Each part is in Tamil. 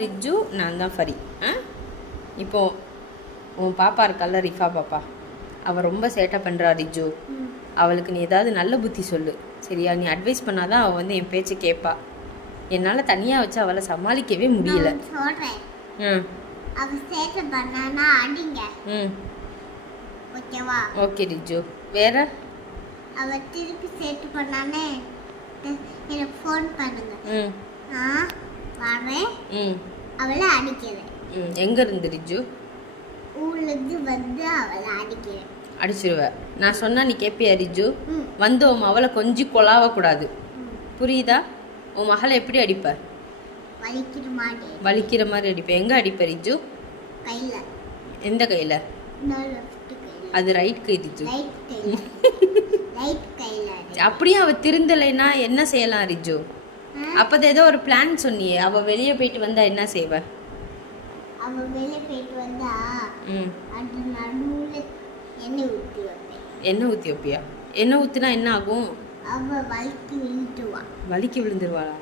ரிஜு நான் தான் ஃபரி. இப்போ உன் பாப்பா இருக்கல்ல, ரிஃபா பாப்பா, அவள் ரொம்ப சேட்டை பண்ணுறா ரிஜு. அவளுக்கு நீ ஏதாவது நல்ல புத்தி சொல்லு, சரியா? நீ அட்வைஸ் பண்ணாதான் அவள் வந்து என் பேச்சு கேட்பா. என்னால் தனியாக வச்சு அவளை சமாளிக்கவே முடியல. ஓகே ரிஜு. வேற அவள் திருப்பி சேட்டு பண்ணானே எனக்கு ஃபோன் பண்ணுங்க. அவளை அடிக்கிறேன். எங்க இருந்து ரிஜு? ஊர்லேருந்து வந்து அவளை அடிக்கிறேன். அடிச்சிருவ. நான் சொன்னா நீ கேட்பியா ரிஜு? வந்து உன் அவளை கொஞ்சம் கொலாவ கூடாது, புரியுதா? உன் மகளை எப்படி அடிப்ப? வலிக்கிற மாதிரி அடிப்ப. எங்க அடிப்ப ரிஜு? கையில. எந்த கையில? அது ரைட் கை ரிஜு. அப்படியே அவ திருந்தலைன்னா என்ன செய்யலாம் ரிஜு? அப்பதான் ஏதோ ஒரு பிளான் சொன்னியே, அவ வெளியே போயிட்டு வந்தா என்ன செய்வ? அவ வெளியே போயிட்டு வந்தா அது நடுவுல எண்ணெய் ஊத்தி வைப்பேன். எண்ணெய் ஊத்தி வைப்பியா? எண்ணெய் ஊத்தினா என்ன ஆகும்? அவ வலிக்கு விழுந்துருவா. வலிக்கு விழுந்துருவாளா?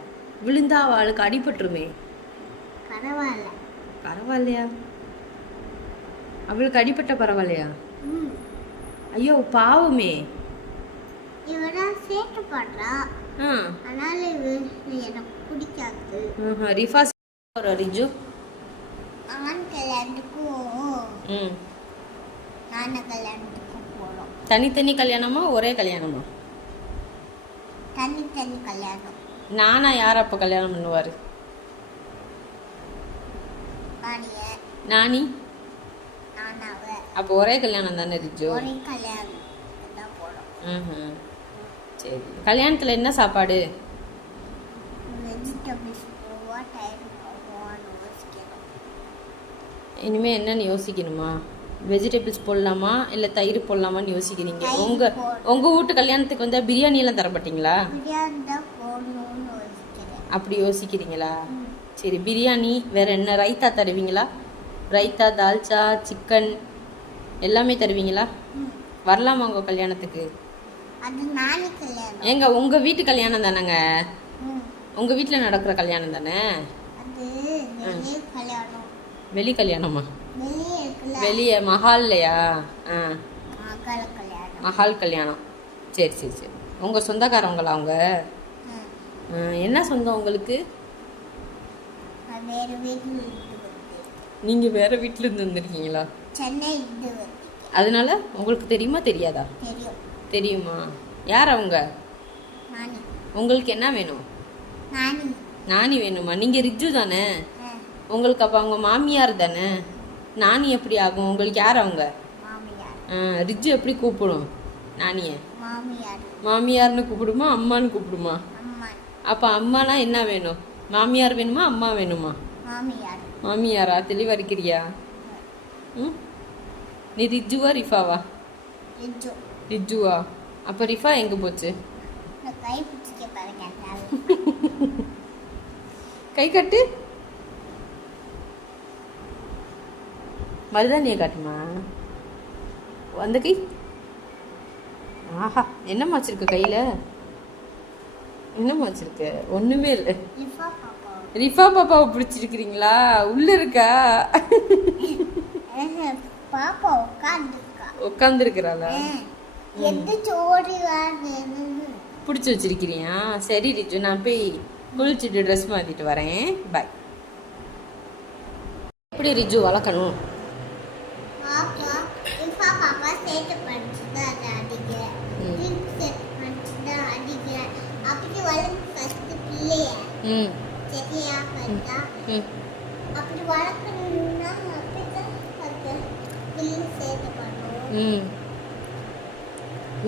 விழுந்தா அவளுக்கு அடிபட்டுருமே. பரவாயில்ல. பரவாயில்லையா? அவளுக்கு அடிபட்ட பரவாயில்லையா? ஐயோ பாவமே. இவரா சேட்டை பண்றா, அதனால எனக்கு பிடிக்காது. ரிஃபா ரிஜு ஆண் கல்யாணத்துக்கும் நான கல்யாணத்துக்கும் போறோம். தனித்தனி கல்யாணமா ஒரே கல்யாணமா? தனித்தனி கல்யாணம். நானா யார் அப்ப கல்யாணம் பண்ணுவாரு? நானி. அப்போ ஒரே கல்யாணம் தானே ரிஜு? ஒரே கல்யாணம் தான் போறோம். சரி. கல்யாணத்துல என்ன சாப்பாடு? இனிமே என்னன்னு யோசிக்கணுமா? வெஜிடபிள்ஸ் போடலாமா இல்லை தயிர் போடலாமான்னு யோசிக்கிறீங்க. உங்க வீட்டு கல்யாணத்துக்கு வந்தால் பிரியாணி எல்லாம் தரப்பட்டீங்களா? அப்படி யோசிக்கிறீங்களா? சரி, பிரியாணி. வேற என்ன? ரைத்தா தருவீங்களா? ரைத்தா, தால்ச்சா, சிக்கன் எல்லாமே தருவீங்களா? வரலாமா உங்க கல்யாணத்துக்கு? ஏங்க உங்க வீட்டு கல்யாணம் தானேங்க? உங்க வீட்டில் நடக்கிற கல்யாணம் தானே? வெளி கல்யாணமா? வெளியே மஹால்லையா? மஹால் கல்யாணம். சரி சரி சரி. உங்கள் சொந்தக்காரவங்களா அவங்க? என்ன சொந்தம் உங்களுக்கு? நீங்கள் வேற வீட்டில் இருந்து வந்திருக்கீங்களா? அதனால உங்களுக்கு தெரியுமா தெரியாதா? தெரியுமா? யார் அவங்க? உங்களுக்கு என்ன வேணும்? நானி வேணுமா? நீங்கள் ரிஜு தானே? உங்களுக்கு அப்போ அவங்க மாமியார் தானே? நானி எப்படி ஆகும்? உங்களுக்கு யார் அவங்க? ரிஜு எப்படி கூப்பிடும் நானிய? மாமியார்னு கூப்பிடுமா அம்மான்னு கூப்பிடுமா? அப்போ அம்மானா என்ன வேணும்? மாமியார் வேணுமா அம்மா வேணுமா? மாமியாரா? தெளிவா இருக்கிறியா? நீ ரிஜுவா ரிஃபாவா? ரிஜுவா? அப்போ ரிஃபா எங்கே போச்சு? கை கட்டு. மருதானியை காட்டுமா? அந்த கை. ஆஹா, என்னம்மா வச்சிருக்க கையில? என்னம்மா வச்சிருக்க? ஒண்ணுமே இல்லை. ரிஃபா பாப்பாவை பிடிச்சிருக்கிறீங்களா? உள்ள இருக்கா? உட்கார்ந்து இருக்கிறாளா? பிடிச்சி வச்சிருக்கிறியா? சரி ரிஜு, நான் போய் குளிச்சுட்டு ட்ரெஸ் மாத்திட்டு வரேன். பாய். எப்படி ரிஜு வளர்க்கணும்?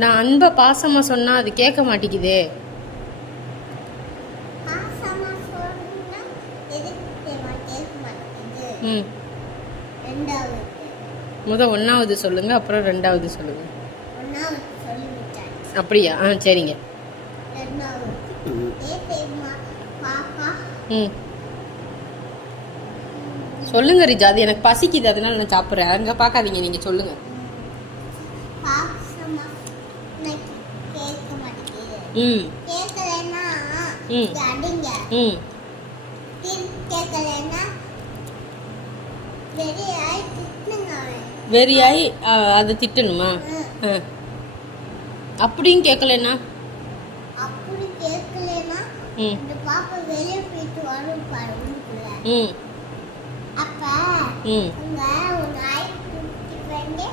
நான் அன்பை பாசமா சொன்னா அது கேட்க மாட்டேங்குதே. ஒன்னாவது சொல்லுங்க, அப்புறம் ரெண்டாவது சொல்லுங்க. அப்படியா? சரிங்க. சொல்லுங்க ரிஜா, அது எனக்கு பசிக்குது, அதனால நான் சாப்பிட்றேன். அங்கே பார்க்காதீங்க, நீங்க சொல்லுங்க. கேட்கலன்னா வெறியாய் திட்டுங்க அவன். வெறியாய் அதை திட்டணுமா? அப்படியும் கேட்கலன்னா? அப்படி கேட்கலன்னா ம் இந்த பாப்பா வெளியே போயிட்டு வரும் பாரு வீட்டுல. ம் அப்ப ம் உங்க ஒரு ஆய் குட்டி பண்ணி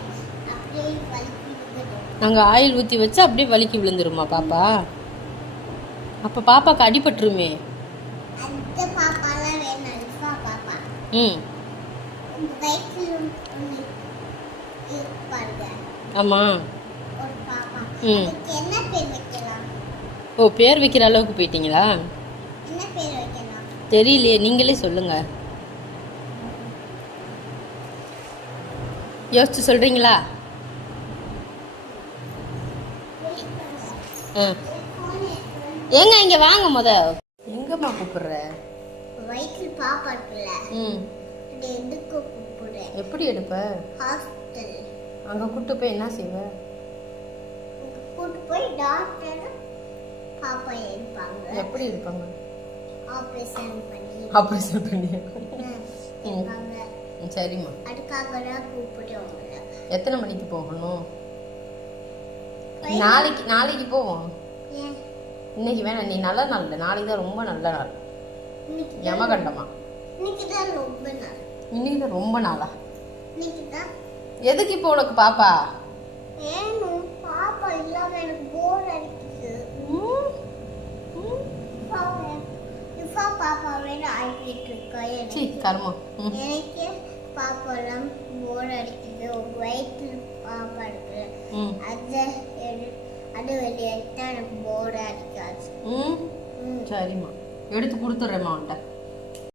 அப்படியே வலிக்கு விட்டுடும். நாங்கள் ஆயில் ஊற்றி வச்சு அப்படியே வலிக்கி விழுந்துருமா பாப்பா? அப்போ பாப்பாக்கு அடிபட்டுருமே. அந்த பாப்பாலாம் வேணும் அல்ஃபா பாப்பா. ம் உங்க வயிற்றுல ஒண்ணு இருக்கு பாருங்க ஆமாம். ஒரு பாப்பா. ம். அதுக்கு என்ன பேர் வைக்கலாம்? ஓ, பேர் வைக்கிற அளவுக்கு போயிட்டீங்களா? என்ன பேர் வைக்கலாம்? தெரியலையே, நீங்களே சொல்லுங்க. யோசிச்சு சொல்றீங்களா? ஏங்க இங்க வாங்க முத. எங்கம்மா கூப்பிடுற? வயிற்றுல பாப்பா இருக்குல்ல, ம் அதை எடுக்க கூப்பிடுறேன். எப்படி எடுப்ப? ஹாஸ்பிட்டல் அங்க கூட்டு போய் என்ன செய்வ? கூட்டு போய் டாக்டர் பாப்பா எடுப்பாங்க. எப்படி எடுப்பாங்க? ஆபரேஷன் பண்ணி ஆபரேஷன் பண்ணி எடுப்பாங்க. சரிம்மா. அதுக்காக தான் கூப்பிடுவாங்க. எத்தனை மணிக்கு போகணும்? நாளைக்கு போவோம். ஏன் இன்னைக்கு வேணாம், நீ நல்ல நாள் இல்லை, நாளைக்கு தான் ரொம்ப நல்ல நாள். யமகண்டமா? இன்னைக்கு தான் ரொம்ப நாள். இன்னைக்கு தான் ரொம்ப நாளா? இன்னைக்கு தான். எதுக்கு இப்போ உனக்கு பாப்பா? ஏனும் பாப்பா இல்லாம எனக்கு போர் அடிக்குது. இப்பா பாப்பா வேற ஆகிட்டு இருக்கா சீ கர்மம். எனக்கு பாப்பாலாம் போர் அடிக்குது. உங்க வயிற்றுல பாப்பா இருக்கு, அது வெளியேட்டா எனக்கு போர் அடிக்காது. சரிம்மா, எடுத்து கொடுத்துட்றேம்மா அவன்கிட்ட.